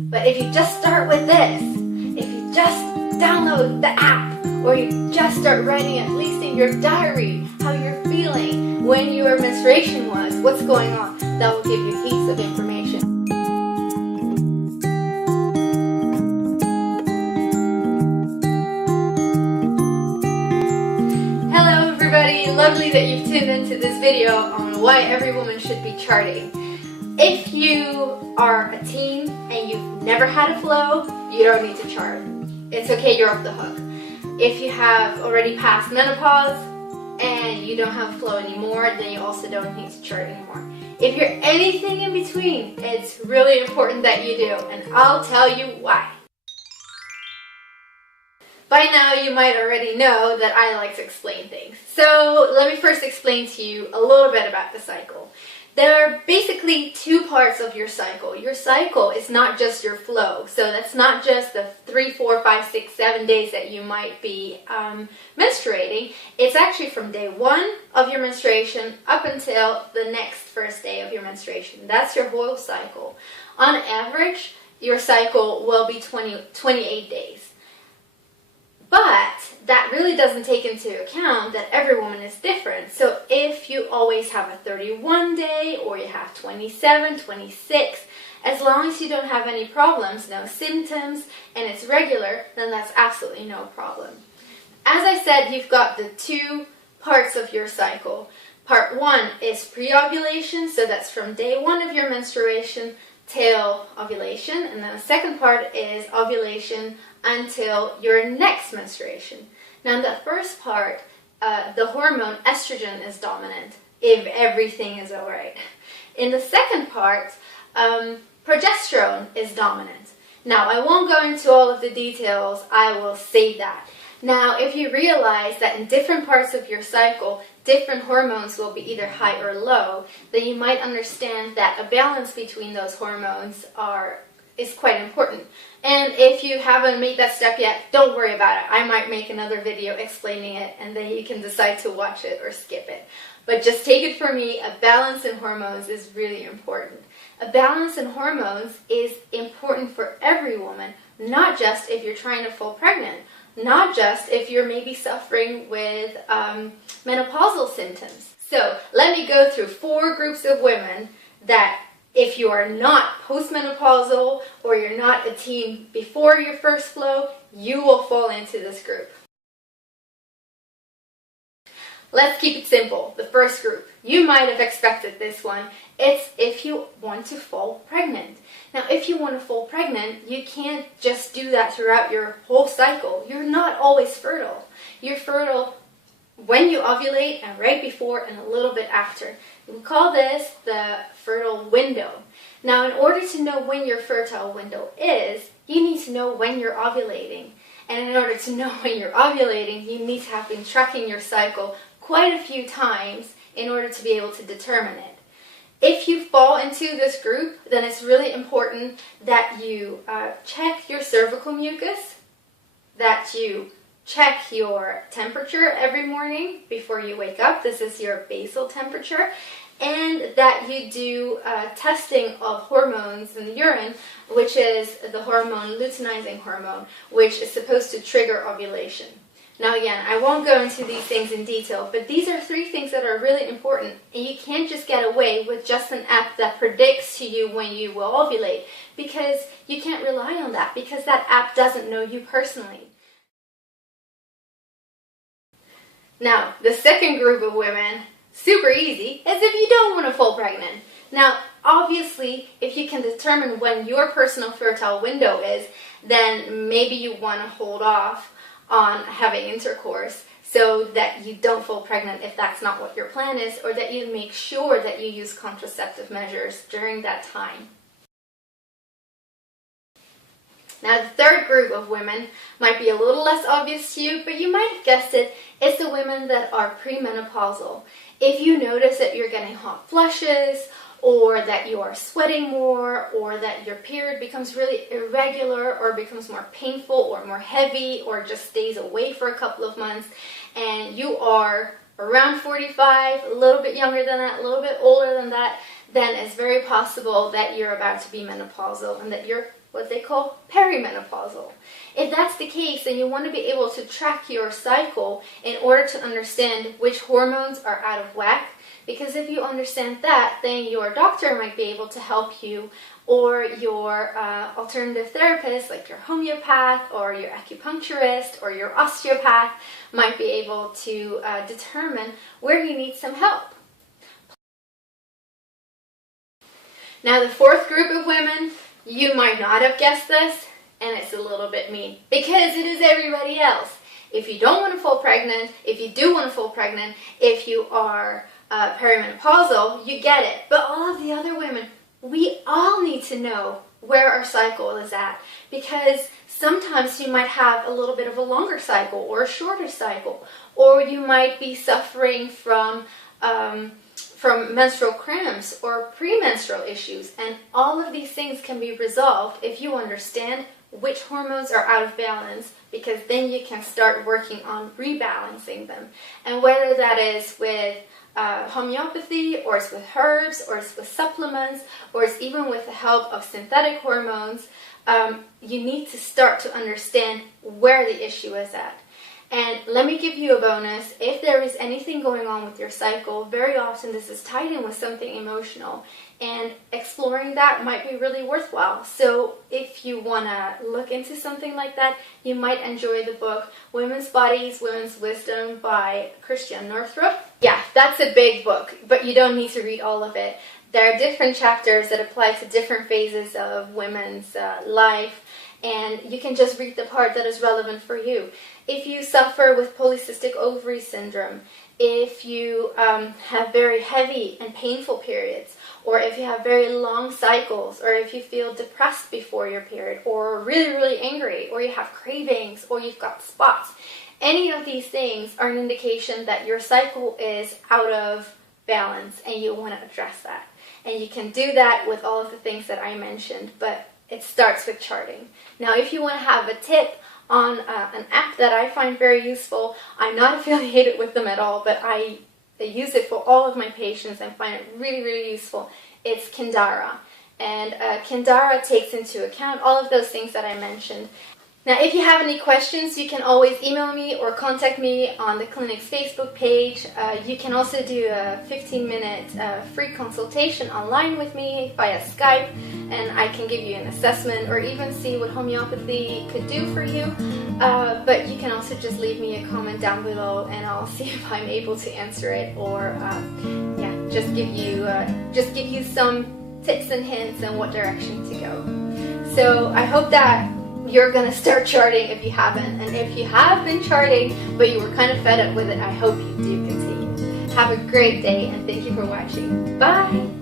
But if you just start with this, if you just download the app, or you just start writing at least in your diary how you're feeling when your menstruation was, what's going on, that will give you heaps of information. Hello everybody, lovely that you've tuned into this video on why every woman should be charting. If you are a teen and you've never had a flow, you don't need to chart. It's okay, you're off the hook. If you have already passed menopause and you don't have flow anymore, then you also don't need to chart anymore. If you're anything in between, it's really important that you do, and I'll tell you why. By now you might already know that I like to explain things. So let me first explain to you a little bit about the cycle. There are basically two parts of your cycle. Your cycle is not just your flow. So that's not just the 3, 4, 5, 6, 7 days that you might be menstruating. It's actually from day 1 of your menstruation up until the next first day of your menstruation. That's your whole cycle. On average, your cycle will be 28 days. But that really doesn't take into account that every woman is different. So if you always have a 31 day or you have 27, 26, as long as you don't have any problems, no symptoms, and it's regular, then that's absolutely no problem. As I said, you've got the two parts of your cycle. Part 1 is pre-ovulation, so that's from day 1 of your menstruation till ovulation, and then the second part is ovulation until your next menstruation. Now in the first part, the hormone estrogen is dominant if everything is alright. In the second part, progesterone is dominant. Now I won't go into all of the details, I will save that. Now if you realize that in different parts of your cycle, different hormones will be either high or low, then you might understand that a balance between those hormones is quite important. And if you haven't made that step yet, don't worry about it. I might make another video explaining it, and then you can decide to watch it or skip it. But just take it from me, a balance in hormones is really important. A balance in hormones is important for every woman, not just if you're trying to fall pregnant, not just if you're maybe suffering with menopausal symptoms. So let me go through 4 groups of women that if you are not postmenopausal or you're not a teen before your first flow, you will fall into this group. Let's keep it simple. The first group, you might have expected this one. It's if you want to fall pregnant. Now, if you want to fall pregnant, you can't just do that throughout your whole cycle. You're not always fertile. You're fertile when you ovulate and right before and a little bit after. We call this the fertile window. Now, in order to know when your fertile window is, you need to know when you're ovulating. And in order to know when you're ovulating, you need to have been tracking your cycle quite a few times in order to be able to determine it. If you fall into this group, then it's really important that you check your cervical mucus, that you check your temperature every morning before you wake up. This is your basal temperature. And that you do testing of hormones in the urine, which is the hormone, luteinizing hormone, which is supposed to trigger ovulation. Now again, I won't go into these things in detail, but these are 3 things that are really important, and you can't just get away with just an app that predicts to you when you will ovulate, because you can't rely on that, because that app doesn't know you personally. Now, the second group of women, super easy, is if you don't want to fall pregnant. Now, obviously, if you can determine when your personal fertile window is, then maybe you want to hold off on having intercourse so that you don't fall pregnant if that's not what your plan is, or that you make sure that you use contraceptive measures during that time. Now, the third group of women might be a little less obvious to you, but you might have guessed it. It's the women that are premenopausal. If you notice that you're getting hot flushes, or that you are sweating more, or that your period becomes really irregular, or becomes more painful, or more heavy, or just stays away for a couple of months, and you are around 45, a little bit younger than that, a little bit older than that, then it's very possible that you're about to be menopausal and that your what they call perimenopausal. If that's the case, then you want to be able to track your cycle in order to understand which hormones are out of whack, because if you understand that, then your doctor might be able to help you, or your alternative therapist, like your homeopath or your acupuncturist or your osteopath, might be able to determine where you need some help. Now the fourth group of women, you might not have guessed this, and it's a little bit mean, because it is everybody else. If you don't want to fall pregnant, if you do want to fall pregnant, if you are perimenopausal, you get it. But all of the other women, we all need to know where our cycle is at, because sometimes you might have a little bit of a longer cycle or a shorter cycle, or you might be suffering from menstrual cramps or premenstrual issues, and all of these things can be resolved if you understand which hormones are out of balance, because then you can start working on rebalancing them. And whether that is with homeopathy, or it's with herbs, or it's with supplements, or it's even with the help of synthetic hormones, you need to start to understand where the issue is at. And let me give you a bonus. If there is anything going on with your cycle, very often this is tied in with something emotional, and exploring that might be really worthwhile. So if you want to look into something like that, you might enjoy the book Women's Bodies, Women's Wisdom by Christian Northrup. Yeah, that's a big book, but you don't need to read all of it. There are different chapters that apply to different phases of women's life, and you can just read the part that is relevant for you. If you suffer with polycystic ovary syndrome, if you have very heavy and painful periods, or if you have very long cycles, or if you feel depressed before your period, or really, really angry, or you have cravings, or you've got spots, any of these things are an indication that your cycle is out of balance, and you want to address that. And you can do that with all of the things that I mentioned, but it starts with charting. Now, if you want to have a tip on an app that I find very useful, I'm not affiliated with them at all, but I use it for all of my patients and find it really, really useful. It's Kindara. And Kindara takes into account all of those things that I mentioned. Now, if you have any questions, you can always email me or contact me on the clinic's Facebook page. You can also do a 15-minute free consultation online with me via Skype, and I can give you an assessment or even see what homeopathy could do for you. But you can also just leave me a comment down below, and I'll see if I'm able to answer it, or just give you some tips and hints on what direction to go. So I hope that you're going to start charting if you haven't. And if you have been charting, but you were kind of fed up with it, I hope you do continue. Have a great day, and thank you for watching. Bye!